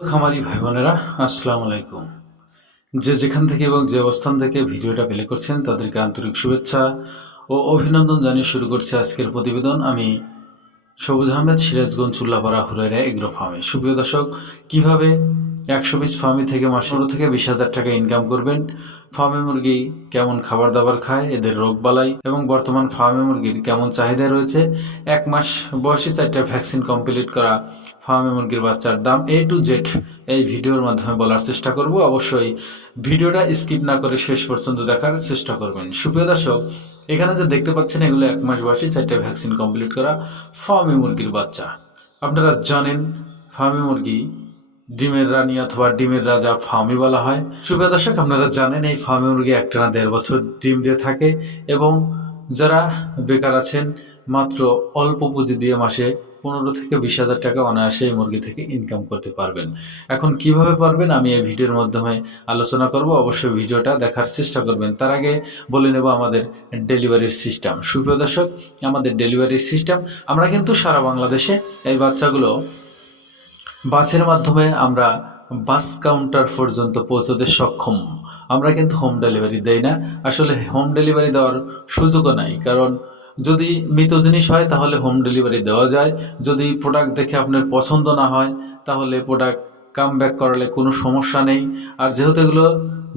খামারি ভাই বোনেরা, আসসালামু আলাইকুম। যে যেখান থেকে এবং যে অবস্থান থেকে ভিডিওটা প্লে করছেন তাদেরকে আন্তরিক শুভেচ্ছা ও অভিনন্দন জানিয়ে শুরু করছে আজকের প্রতিবেদন। আমি সবুজ আহমেদ, সিরাজগঞ্জ চুল্লাপাড়া হুরাইরা এগ্রো ফার্মে। সুপ্রিয় দর্শক, কীভাবে 100 পিস ফার্মি থেকে মাসে 15 থেকে 20,000 টাকা ইনকাম করবেন, ফার্মে মুরগি কেমন খাবার দাবার খায়, এদের রোগবালাই এবং বর্তমান ফার্মে মুরগির কেমন চাহিদা রয়েছে, 1 মাস বয়সী 4টা ভ্যাকসিন কমপ্লিট করা ফার্মে মুরগির বাচ্চার দাম A to Z এই ভিডিওর মাধ্যমে বলার চেষ্টা করব। অবশ্যই ভিডিওটা স্কিপ না করে শেষ পর্যন্ত দেখার চেষ্টা করবেন। সুপ্রিয় দর্শক, এখানে যে দেখতে পাচ্ছেন এগুলো 1 মাস বয়সী 4টা ভ্যাকসিন কমপ্লিট করা ফার্মি মুরগির বাচ্চা। আপনারা জানেন ফার্মি মুরগি ডিমের রানী অথবা ডিমের রাজা ফার্মি বলা হয়। সুপ্রিয় দর্শক, আপনারা জানেন এই ফার্মি মুরগি একটানা 1.5 বছর ডিম দিয়ে থাকে এবং যারা বেকার আছেন মাত্র অল্প পুঁজি দিয়ে মাসে 15 থেকে 20,000 টাকা অনায়াসে এই মুরগি থেকে ইনকাম করতে পারবেন। এখন কিভাবে পারবেন আমি এই ভিডিওর মাধ্যমে আলোচনা করব। অবশ্যই ভিডিওটা দেখার চেষ্টা করবেন। তার আগে বলে নেব আমাদের ডেলিভারির সিস্টেম। সুপ্রিয় দর্শক, আমাদের ডেলিভারির সিস্টেম, আমরা কিন্তু সারা বাংলাদেশে এই বাচ্চাগুলো বাসের মাধ্যমে আমরা বাস কাউন্টার পর্যন্ত পৌঁছতে সক্ষম। আমরা কিন্তু হোম ডেলিভারি দেই না। আসলে হোম ডেলিভারি দেওয়ার সুযোগও নাই, কারণ যদি মৃত জিনিস হয় তাহলে হোম ডেলিভারি দেওয়া যায়। যদি প্রোডাক্ট দেখে আপনার পছন্দ না হয় তাহলে প্রোডাক্ট কাম ব্যাক করালে কোনো সমস্যা নেই। আর যেহেতু এগুলো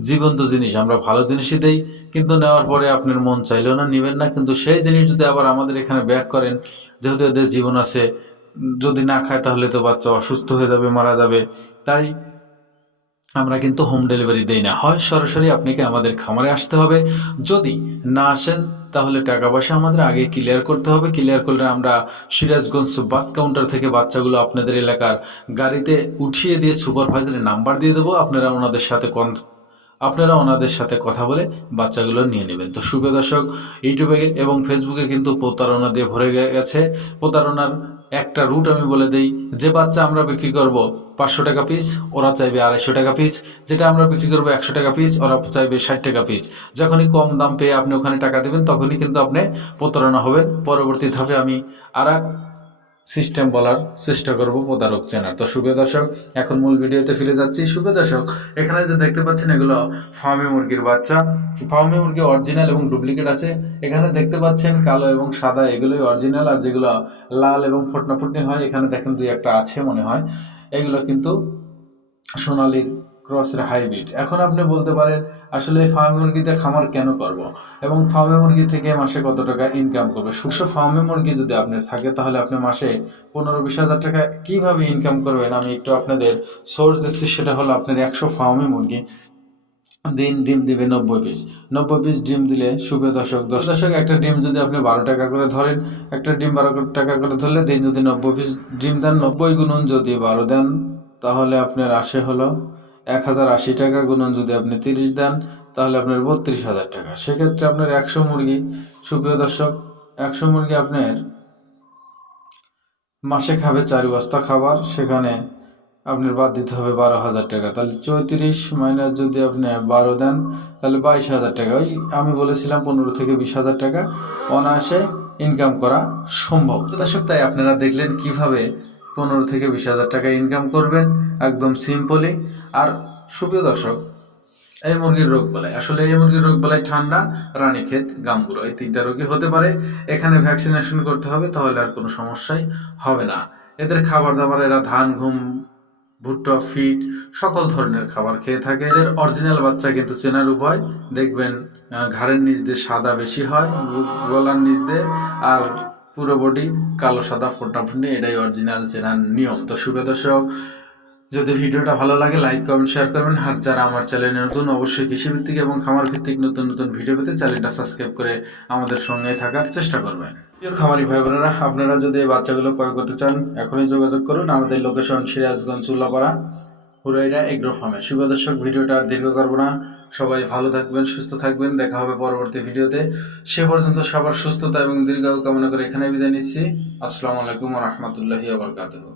জীবন্ত জিনিস, আমরা ভালো জিনিসই দেই, কিন্তু নেওয়ার পরে আপনার মন চাইলেও না নেবেন না, কিন্তু সেই জিনিস যদি আবার আমাদের এখানে ব্যাক করেন, যেহেতু এদের জীবন আছে, যদি না খায় তাহলে তো বাচ্চা অসুস্থ হয়ে যাবে, মারা যাবে। তাই আমরা কিন্তু হোম ডেলিভারি দেই না। হয় সরাসরি আপনাকে আমাদের খামারে আসতে হবে, যদি না আসেন তাহলে টাকা পয়সা আমাদের আগে ক্লিয়ার করতে হবে। ক্লিয়ার করলে আমরা সিরাজগঞ্জ বাস কাউন্টার থেকে বাচ্চাগুলো আপনাদের এলাকার গাড়িতে উঠিয়ে দিয়ে সুপারভাইজারের নাম্বার দিয়ে দেবো। আপনারা ওনাদের সাথে কথা বলে বাচ্চাগুলো নিয়ে নেবেন। তো সুপ্রিয় দর্শক, ইউটিউবে এবং ফেসবুকে কিন্তু প্রতারণা দিয়ে ভরে গেছে। প্রতারণার একটা রুট আমি বলে দেই। যে বাচ্চা আমরা বিক্রি করব 500 টাকা পিস, ওরা চাইবে 250 টাকা পিস। যেটা আমরা বিক্রি করবো 100 টাকা পিস, ওরা চাইবে 60 টাকা পিস। যখনই কম দাম পেয়ে আপনি ওখানে টাকা দেবেন তখনই কিন্তু আপনি প্রতারণা হবেন। পরবর্তী ধাপে আমি আর সিস্টেম বলার চেষ্টা করব প্রতারক চেনার। তো সুপ্রিয় দর্শক, এখন মূল ভিডিওতে ফিরে যাচ্ছি। সুপ্রিয় দর্শক, এখানে যে দেখতে পাচ্ছেন এগুলো ফার্মি মুরগির বাচ্চা। ফার্মি মুরগি অরিজিনাল এবং ডুপ্লিকেট আছে। এখানে দেখতে পাচ্ছেন কালো এবং সাদা, এগুলোই অরিজিনাল। আর যেগুলো লাল এবং ফটনাফটনি হয়, এখানে দেখেন 2-1টা আছে মনে হয়, এগুলো কিন্তু সোনালির ক্রসের হাইব্রিড। এখন আপনি বলতে পারেন আসলে ফার্মি মুরগিতে খামার কেন করব এবং ফার্মি মুরগি থেকে মাসে কত টাকা ইনকাম করবে। সুস্থ ফার্মি মুরগি যদি আপনার থাকে তাহলে আপনি মাসে 15-20 হাজার টাকা কিভাবে ইনকাম করবেন আমি একটু আপনাদের সোর্স দিচ্ছি। সেটা হলো আপনার 100 ফার্মি মুরগি দিন ডিম দিবে 90 পিস। 90 পিস ডিম দিলে সুপ্রিয় দর্শক, 10 দশক একটা ডিম যদি আপনি 12 টাকা করে ধরেন, একটা ডিম 12 টাকা করে ধরলে দিন যদি 90 পিস ডিম দেন, 90 গুণন যদি 12 দেন তাহলে আপনার আসে হলো 1080 টাকা। গুণন যদি আপনি 30 দেন তাহলে আপনার 32,000 টাকা। সেক্ষেত্রে আপনার 100 মুরগি, সুপ্রিয় দর্শক, 100 মুরগি আপনার মাসে খাবে 4 বস্তা খাবার, সেখানে আপনার বাদ দিতে হবে 12,000 টাকা। তাহলে 34 মাইনাস যদি আপনি 12 দেন তাহলে 22,000 টাকা। ওই আমি বলেছিলাম 15 থেকে 20,000 টাকা অনায়াসে ইনকাম করা সম্ভব। দর্শক, তাই আপনারা দেখলেন কিভাবে 15 থেকে 20,000 টাকা ইনকাম করবেন, একদম সিম্পলি। আর সুপ্রিয় দর্শক, এই মুরগির রোগ বালাই, আসলে এই মুরগির রোগ বালাই ঠান্ডা, রানীক্ষেত, গাম্বুরো, এই 3টা রোগই হতে পারে। এখানে ভ্যাকসিনেশন করতে হবে, তাহলে আর কোনো সমস্যাই হবে না। এদের খাবার দাবার, এরা ধান, গম, ভুট্টা, ফিট সকল ধরনের খাবার খেয়ে থাকে। এদের অরিজিনাল বাচ্চা কিন্তু চেনার উপায় দেখবেন, ঘাড়ের নিচ দিয়ে সাদা বেশি হয়, গলার নিচ দিয়ে, আর পুরো বডি কালো সাদা ফোটাফুটি, এটাই অরিজিনাল চেনার নিয়ম। তো সুপ্রিয় দর্শক, যদি ভিডিওটা ভালো লাগে লাইক কমেন্ট শেয়ার করবেন। আর যারা আমার চ্যানেলে নতুন, অবশ্যই কৃষিভিত্তিক এবং খামার ভিত্তিক নতুন নতুন ভিডিও পেতে চ্যানেলটা সাবস্ক্রাইব করে আমাদের সঙ্গে থাকার চেষ্টা করবেন। প্রিয় খামারি ভাই বোনেরা, আপনারা যদি এই বাচ্চাগুলো ক্রয় করতে চান এখনই যোগাযোগ করুন। আমাদের লোকেশন সিরাজগঞ্জ চুল্লাপাড়া হুরাইরা এগ্রো ফার্মে। শুভ দর্শক, ভিডিওটা আর দীর্ঘ করবো না। সবাই ভালো থাকবেন, সুস্থ থাকবেন। দেখা হবে পরবর্তী ভিডিওতে। সে পর্যন্ত সবার সুস্থতা এবং দীর্ঘায়ু কামনা করে এখানে বিদায় নিচ্ছি। আসসালামু আলাইকুম ওয়া রাহমাতুল্লাহি ওয়া বারাকাতুহু।